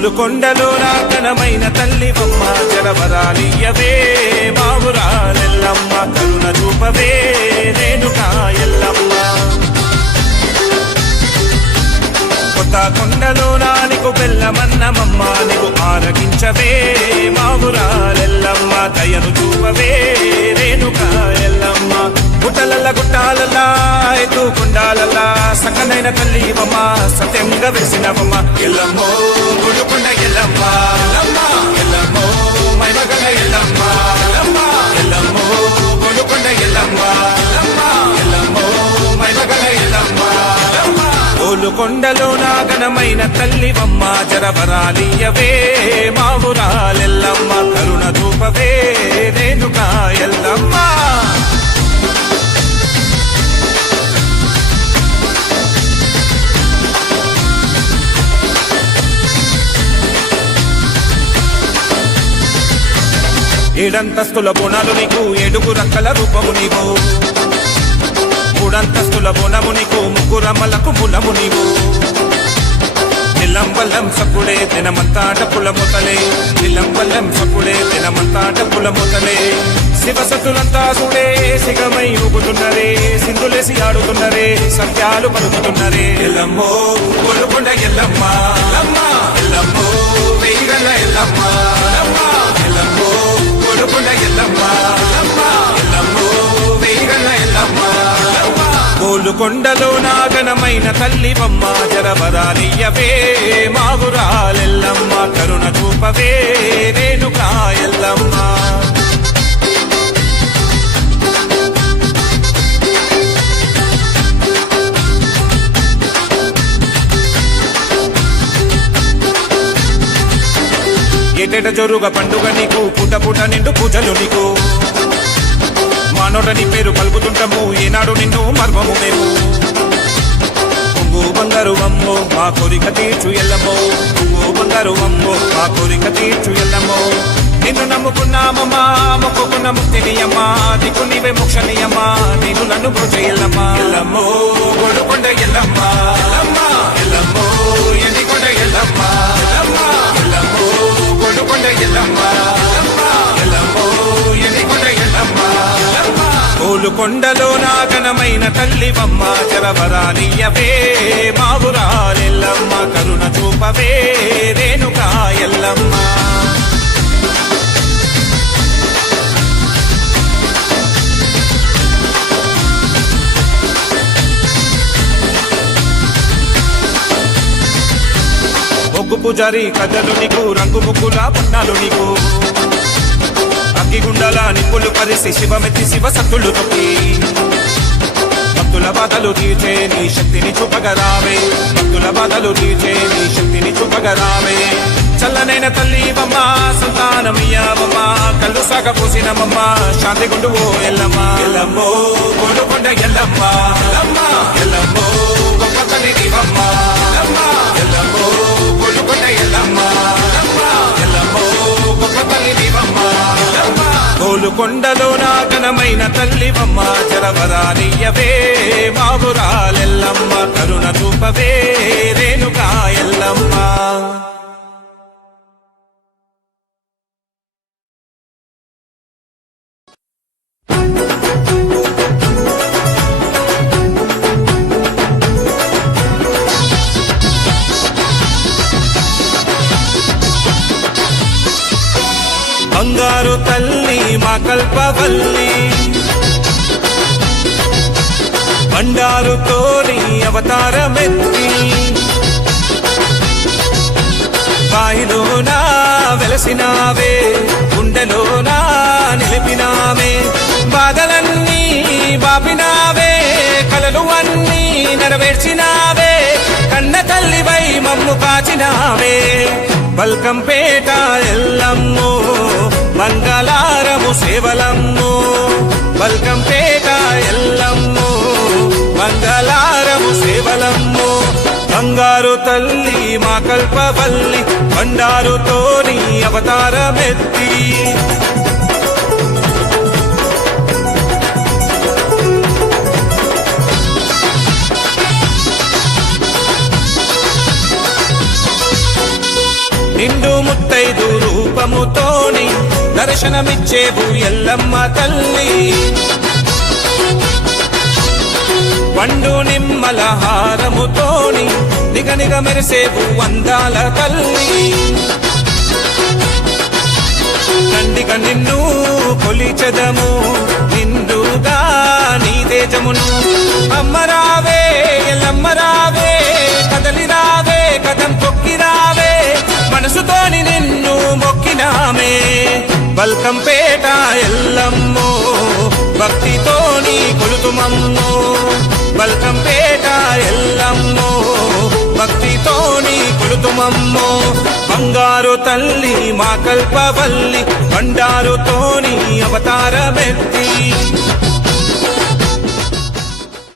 గోలుకొండలో నా ఘనమైన తల్లివమ్మ జరవరాలియవే మావురాలెల్లమ్మ కరుణ చూపవే రేణుకా ఎల్లమ్మ కొత్త కొండలో నానికు బెల్లమన్నమమ్మ నీకు ఆరగించవే మావురాలెల్లమ్మ దయను చూపవే రేణుకా ఎల్లమ్మ గుట్టలల్ల గుట్టాలల్లా ఎత్తు కొండాలల్లా సకనైన తల్లివమ్మ సత్యంగా వెలిసినవమ్మ ఎల్లమ్మో గోలుకొండ ఎల్లమ్మ ఎల్లమ్మ ఎల్లమ్మో మైమగల ఎల్లమ్మ ఎల్లమ్మ ఎల్లమ్మో గోలుకొండ ఎల్లమ్మ ఎల్లమ్మ ఎల్లమ్మో మైమగల ఎల్లమ్మ ఎల్లమ్మ గోలుకొండలో నా ఘనమైన తల్లివమ్మ జరవరాలియవే మావురాలెల్లమ్మ కరుణ చూపవే రేణుకా ఎల్లమ్మ ఏడంతస్తుల బోనాలు నీకు ఏడుగు రక్కల రూపము నీవు మూడంతస్తుల బోనము నీకు ముగ్గురమ్మలకు మూలము నీవు నిల్లంబల్లం సప్పుడే దినమంతాట పులముతలే నిల్లంబల్లం సప్పుడే దినమంతాట పులముతలే శివసతులంతా చూడే సిగమై ఊగుతున్నరే సింధులేసి ఆడుతున్నరే సత్యాలు పలుకుతున్నరే ఎల్లమ్మో గోలుకొండ ఎల్లమ్మ ఎల్లమ్మ ఎల్లమ్మో వెయ్యిగల్ల ఎల్లమ్మ ఎల్లమ్మ ఎల్లమ్మో గోలుకొండ ఎల్లమ్మ ఎల్లమ్మ ఎల్లమ్మో వెయ్యిగల్ల ఎల్లమ్మ గోలుకొండలో నా ఘనమైన తల్లివమ్మ జరవరాలియవే మావురాలెల్లమ్మ కరుణ చూపవే రేణుకా ఎల్లమ్మ ఏటేట జరుగా పండుగ నీకు పుట్ట పుట్ట నిండు పూజలు నీకు మానోట నీ పేరు పలుకుతుంటాము ఏనాడు నిన్ను మర్మము మేము పొంగు బంగారు అమ్మో మా కోరిక తీర్చు ఎల్లమ్మో పొంగు బంగారు అమ్మో మా కోరిక తీర్చు ఎల్లమ్మో నిన్ను నమ్ముకున్నామమ్మా మొక్కుకున్న ముక్తినియమ్మా దిక్కు నీవే మోక్షనియమ్మా నేను నన్ను ప్రోచేయల్లమ్మా ఎల్లమ్మో గోలుకొండ ఎల్లమ్మ ఎల్లమ్మ ఎల్లమ్మో ఎండికొండ ఎల్లమ్మ ఎల్లమ్మ ఎల్లమ్మో గోలుకొండ ఎల్లమ్మ ఎల్లమ్మ ఎల్లమ్మో ఎండికొండ ఎల్లమ్మ ఎల్లమ్మ గోలుకొండలో నా ఘనమైన తల్లివమ్మ జరవరాలియవే మావురాలెల్లమ్మ కరుణ చూపవే రేణుకా ఎల్లమ్మ ఒగ్గు పూజారి కథలు నీకు రంగు ముగ్గుల పుట్నాలు నీకు అగ్గిగుండాల నిప్పులు పరిసి శివమెత్తి శివ సత్తులు తొక్కి భక్తుల బాధలు తీర్చే నీ శక్తిని చూపగరావే భక్తుల బాధలు తీర్చే నీ శక్తిని చూపగరావే చల్లనైన తల్లివమ్మ సంతానమియ్యవమ్మ కళ్ళు సాగపోసినమమ్మ శాంతి గుండు ఓ ఎల్లమ్మ ఎల్లమ్మో గోలుకొండ ఎల్లమ్మ ఎల్లమ్మ ఎల్లమ్మో గొప్ప తల్లి నీవమ్మ ఎల్లమ్మ ఎల్లమ్మో గోలుకొండ ఎల్లమ్మ ఎల్లమ్మ ఎల్లమ్మో గొప్ప తల్లి నీవమ్మ ఎల్లమ్మ గోలుకొండలో నా ఘనమైన తల్లివమ్మ జరవరాలియవే మావురాలెల్లమ్మ కరుణ చూపవే రేణుకా ఎల్లమ్మ బంగారు తల్లి మా కల్పవల్లి బండారుతోని అవతారమెత్తి బాయిలోనా వెలసినావే గుండెలోనా నిలిపినామే బాధలన్నీ బాపినావే కలలు అన్నీ నెరవేర్చినావే కన్న తల్లివై మమ్ము కాచినావే బల్కంపేట ఎల్లమ్మో మంగళారము సేవలమ్మో బల్కంపేట ఎల్లమ్మో మంగళారము సేవలమ్మో బంగారు తల్లి మా కల్పవల్లి బండారుతోని అవతారమెత్తి ముత్తైదు రూపముతోని దర్శనమిచ్చేవు ఎల్లమ్మ తల్లి పండు నిమ్మల హారముతోని నిగనిగ మెరిసేవు అందాల తల్లి దండిగ నిన్ను కొలిచెదము నిండుగా నీ తేజమును అమ్మరావే ఎల్లమ్మరావే కదలి రావే కదం తొక్కి రావే మనసుతోని నిన్ను మొక్కినామే బల్కంపేట ఎల్లమ్మో భక్తితోని కొలుతుమమ్మో బల్కంపేట ఎల్లమ్మో భక్తితోని కొలుతుమమ్మో బంగారు తల్లి మా కల్పవల్లి బండారుతోని అవతారమెత్తి